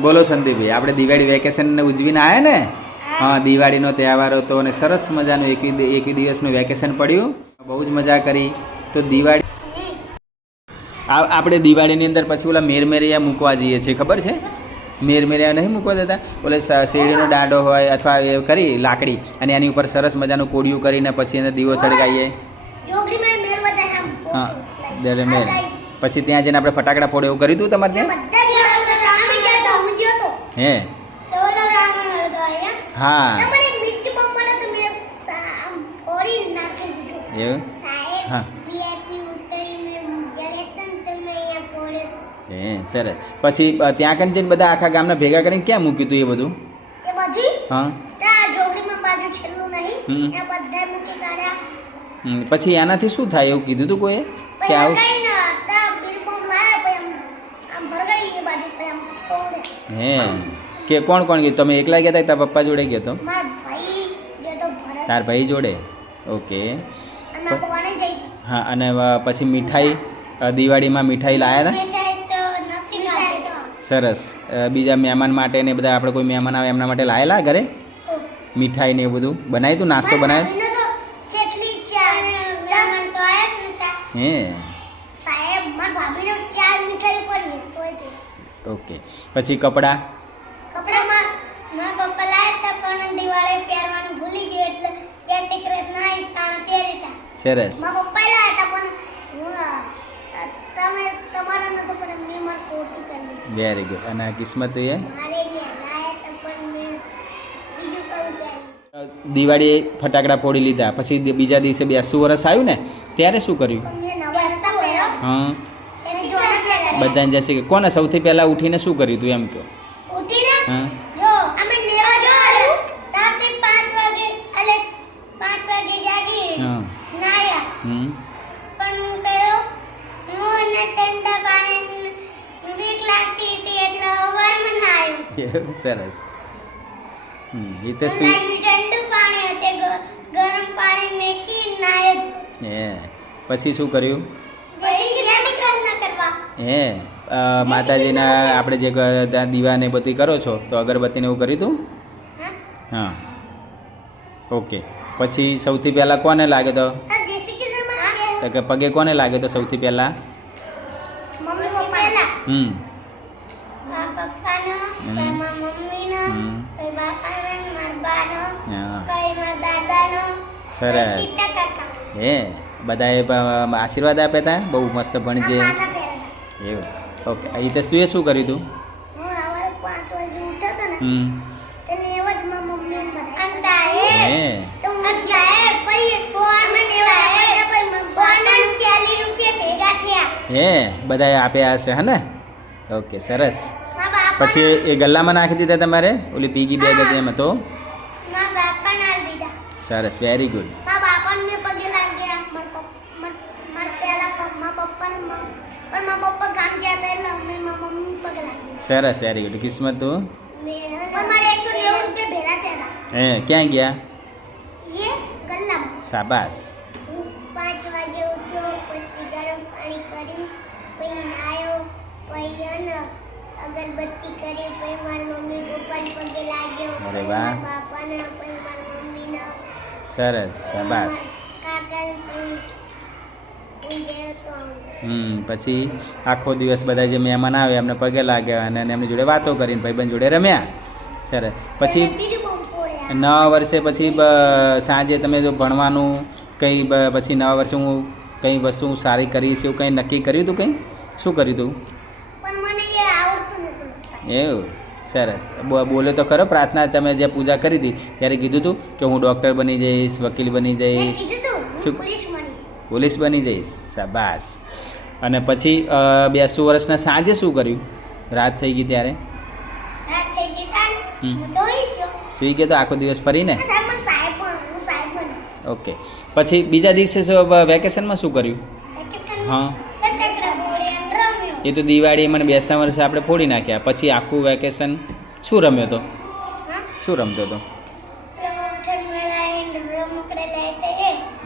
બોલો સંદીપભાઈ, આપણે દિવાળી વેકેશન ઉજવીને આવ્યા ને? હા, દિવાળીનો તહેવાર હતો અને સરસ મજાનું એકવી દિવસનું વેકેશન પડ્યું. બહુ જ મજા કરી. તો દિવાળી આપણે દિવાળીની અંદર પછી ઓલા મેરમેરિયા મૂકવા જઈએ છીએ, ખબર છે? મેરમેરિયા નહીં મૂકવા દેતા? ઓલે શેરડીનો દાંડો હોય અથવા એ કરી લાકડી અને એની ઉપર સરસ મજાનું કોડિયું કરીને પછી એને દીવો સળગાવીએ. હા, મેર પછી ત્યાં જઈને આપણે ફટાકડા ફોડે એવું કર્યું હતું તમારે ત્યાં? હે? હા એવું? હા હે, સરસ. પછી ત્યાં કને જઈને બધા આખા ગામના ભેગા કરીને ક્યાં મૂક્યું હતું એ બધું? હા પછી એનાથી શું થાય એવું કીધું હતું કોઈએ કે આવું? હે, કે કોણ કોણ ગયું? તમે એકલા ગયા હતા? તારા પપ્પા જોડે ગયો તો? તાર ભાઈ જોડે? ઓકે. હા, અને પછી મીઠાઈ દિવાળીમાં મીઠાઈ લાયા હતા? સરસ. બીજા મહેમાન માટે ને બધા આપણે કોઈ મહેમાન આવે એમના માટે લાયેલા ઘરે મીઠાઈ ને એ બધું બનાવ્યું હતું? નાસ્તો બનાવ્યો? હે, ઓકે. પછી કપડા સરસ. Very good. અને કિસ્મત એ દિવાળી ફટાકડા ફોડી લીધા પછી બીજા દિવસે બેસતું વરસ આવ્યું ને ત્યારે શું કર્યું? હા, બધાને જશે કે કોને સૌથી પહેલા ઉઠીને શું કર્યું તું એમ કહો? હા સરસ. પછી શું કર્યું? હે, માતાજીના આપણે જે દીવા ને બધી કરો છો તો અગરબત્તીને એવું કર્યું તું? હા, ઓકે. પછી સૌથી પહેલા કોને લાગે તો કે પગે કોને લાગે તો સૌથી પહેલા? સરસ. હે, બધાએ આશીર્વાદ આપ્યા હતા? બહુ મસ્ત ભણજે એવું? ઓકે. હિતેશ તું એ શું કર્યું તું? હે, બધાએ આપ્યા હશે હે ને? ઓકે, સરસ. પછી એ ગલ્લામાં નાખી દીધા તમારે? ઓલી પીગી બેગ હતી એમાં તો? સરસ, વેરી ગુડ. સરસ, વેરી ગુડ. કિસ્મત તું હે, ક્યાં ગયા? શાબાશ. અગરબત્તી કરી પછી મારી મમ્મી પપ્પાને પગે લાગ્યો. અરે વાહ, સરસ, શાબાશ. પછી આખો દિવસ બધા જે મહેમાન આવે એમને પગે લાગ્યા અને એમની જોડે વાતો કરીને ભાઈબંધ જોડે રમ્યા. સરસ. પછી નવા વર્ષે પછી સાંજે તમે જો ભણવાનું કંઈ પછી નવા વર્ષે હું કંઈ વસ્તુ સારી કરીશ એવું કંઈ નક્કી કર્યું હતું? કંઈ શું કર્યું હતું? એવું? સરસ. બોલે તો ખરો. પ્રાર્થના તમે જે પૂજા કરી હતી ત્યારે કીધું હતું કે હું ડૉક્ટર બની જઈશ, વકીલ બની જઈશ, શું પોલીસ બની જઈશ? શાબાશ. અને પછી 82 વર્ષના સાંજે શું કર્યું? રાત થઈ ગઈ ત્યારે સુઈ ગયો તો આખો દિવસ ફરીને? ઓકે. પછી બીજા દિવસે વેકેશનમાં શું કર્યું? હા, એ તો દિવાળી મને બેસતા વર્ષે આપણે ફોડી નાખ્યા. પછી આખું વેકેશન શું રમ્યો તો? શું રમતો હતો?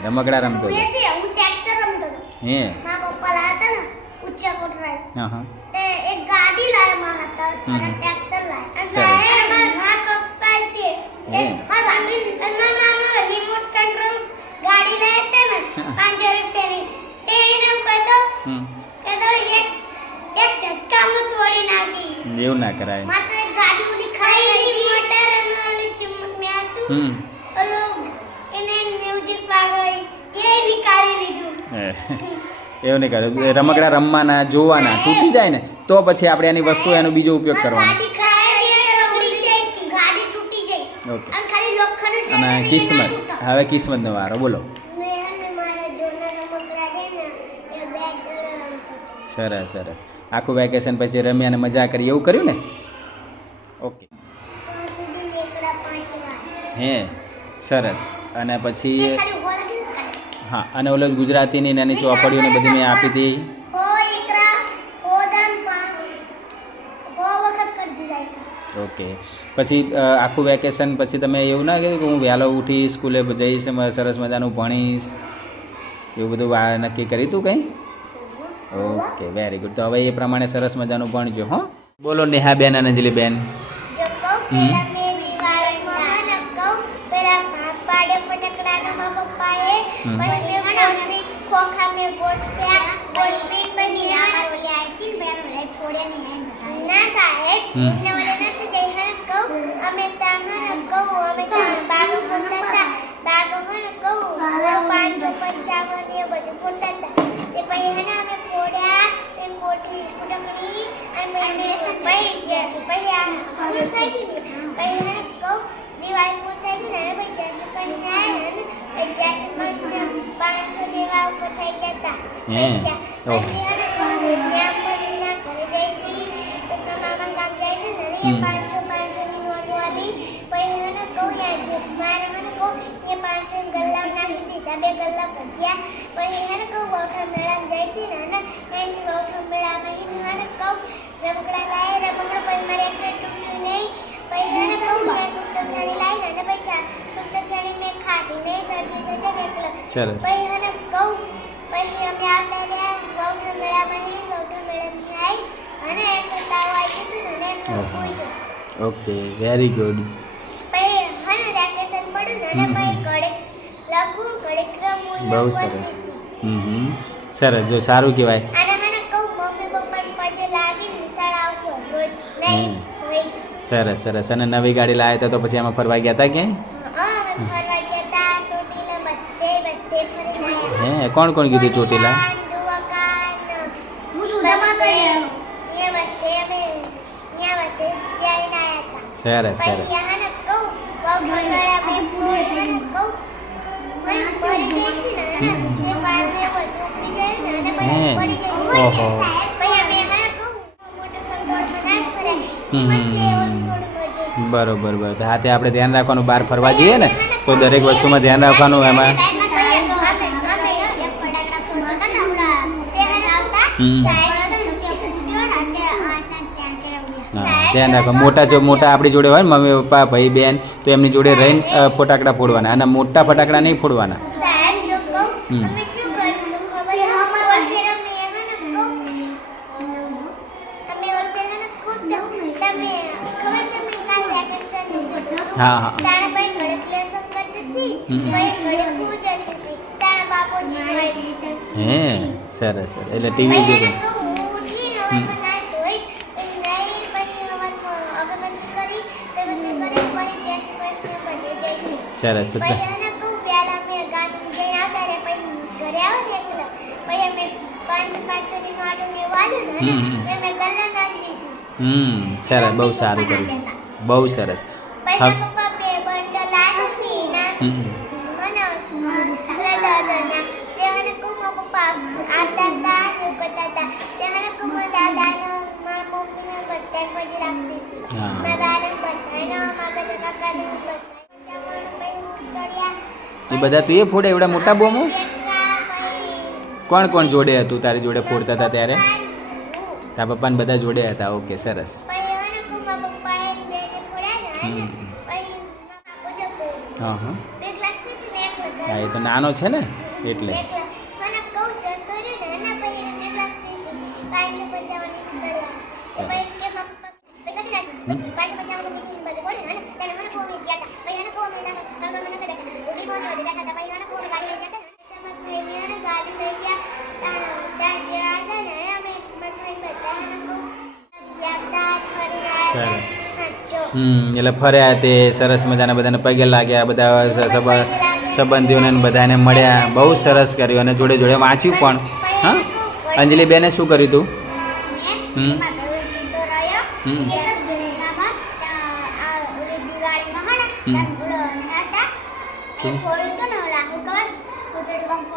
રમકડા રમતો હતો? હે, હા હા. એક ગાડી લાવ્યા મારા હતા અને ટ્રેક્ટર એવું ના કરાય. એવું નહીં કરે. રમકડા રમવાના, જોવાના, તૂટી જાય ને તો પછી આપણે એની વસ્તુ એનો બીજો ઉપયોગ કરવાનો. ઓકે. અને કિસ્મત, હવે કિસ્મતનો વારો બોલો. સરસ સરસ. આખું વેકેશન પછી રમ્યા અને મજા કરી એવું કર્યું ને? ઓકે. હે સરસ. અને પછી હા, અને ઓલો ગુજરાતીની નાની ચોપડીઓ ને બધી મેં આપી હતી. ઓકે. પછી આખું વેકેશન પછી તમે એવું ના કીધું કે હું વહેલો ઉઠી સ્કૂલે જઈશ, સરસ મજાનું ભણીશ, એવું બધું નક્કી કર્યું હતું કંઈ? Okay, very good. તો હવે એ પ્રમાણે સરસ મજાનું ભણજો. હો, બોલો નેહાબેન અને અંજલિબેન. સરસ. Okay, very good. બહુ સરસ. સરસ. જો સારું કહેવાય. સરસ સરસ. અને નવી ગાડી લાવ્યા તો પછી એમાં ફરવા ગયા હતા ક્યાંય? હે, કોણ કોણ કીધું ચોટીલા? સરસ સરસ. ઓહો. બરોબર બરોબર. હા, તે આપણે ધ્યાન રાખવાનું. બહાર ફરવા જઈએ ને તો દરેક વસ્તુમાં ધ્યાન રાખવાનું. એમાં ધ્યાન રાખો. મોટા આપણી જોડે હોય ને, મમ્મી પપ્પા ભાઈ બહેન, તો એમની જોડે રહીને ફટાકડા ફોડવાના. અને મોટા ફટાકડા નહીં ફોડવાના. હા હા. હે, સરસ. એટલે ટીવી જોડે. સરસ. સરસ. બહુ સારું કર્યું. બહુ સરસ. એ બધા તું એ ફોડે એવડા મોટા બોમો? કોણ કોણ જોડે હતું તારી જોડે ફોડતા હતા ત્યારે? તારા પપ્પા ને બધા જોડે હતા. ઓકે, સરસ. હા હા. હા, એ તો નાનો છે ને એટલે. સરસ. એટલે ફર્યા તે સરસ મજાના બધાને પગે લાગ્યા, બધા સંબંધીઓને ને બધાને મળ્યા. બહુ સરસ કર્યું અને જોડે જોડે વાંચ્યું પણ. હા, અંજલિ બેને શું કર્યું તું? હમ હમ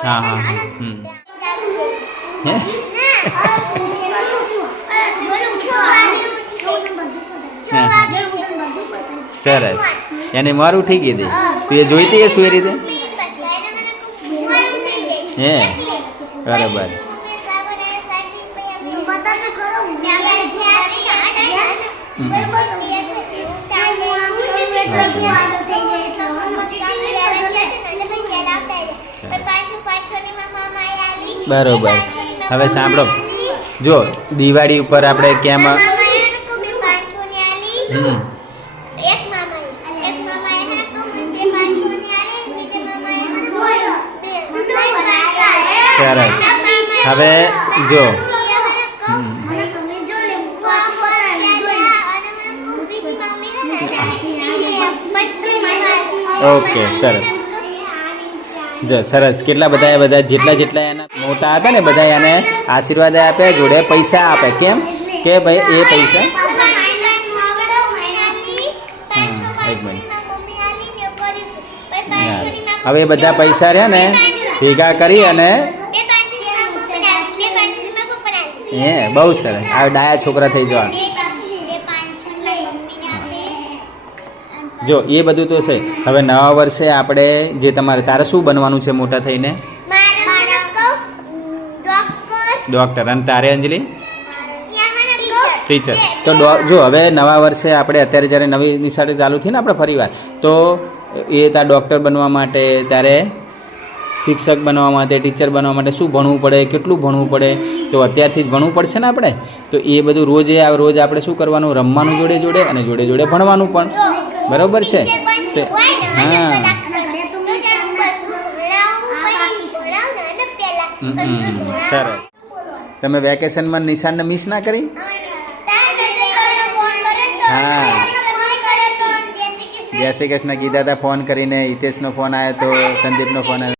હા હા હમ હે સરસ. એની માર ઉઠી ગઈ હતી. તું એ જોઈતી એ શું એ રીતે? હે બરાબર. બરોબર. હવે સાંભળો, જો દિવાળી ઉપર આપણે કેમ સરસ. હવે જો ઓકે સરસ. જો સરસ. કેટલા બધા જેટલા એના મોટા હતા ને બધા એને આશીર્વાદ આપે, જોડે પૈસા આપે. કેમ કે ભાઈ એ પૈસા એક મિનિટ. હવે એ બધા પૈસા રહ્યા ને ભેગા કરી અને હે બહુ સરસ. આ ડાયા છોકરા થઈ જવા. જો એ બધું તો છે. હવે નવા વર્ષે આપણે જે તારે શું બનવાનું છે મોટા થઈને? ડૉક્ટર. અને તારે અંજલિ? ટીચર. તો જો હવે નવા વર્ષે આપણે અત્યારે જ્યારે નવી નિશાળે ચાલુ થઈ ને આપણે ફરીવાર, તો એ તાર ડૉક્ટર બનવા માટે, ત્યારે શિક્ષક બનવા માટે, ટીચર બનવા માટે શું ભણવું પડે, કેટલું ભણવું પડે? તો અત્યારથી જ ભણવું પડશે ને આપણે. તો એ બધું રોજ આપણે શું કરવાનું? રમવાનું જોડે જોડે અને જોડે જોડે ભણવાનું પણ. બરાબર છે? હા સરસ. તમે વેકેશનમાં નિશાળને મિસ ના કરી? હા જય શ્રી કૃષ્ણ કીધા હતા ફોન કરીને. હિતેશનો ફોન આવ્યો તો, સંદીપનો ફોન આવ્યો.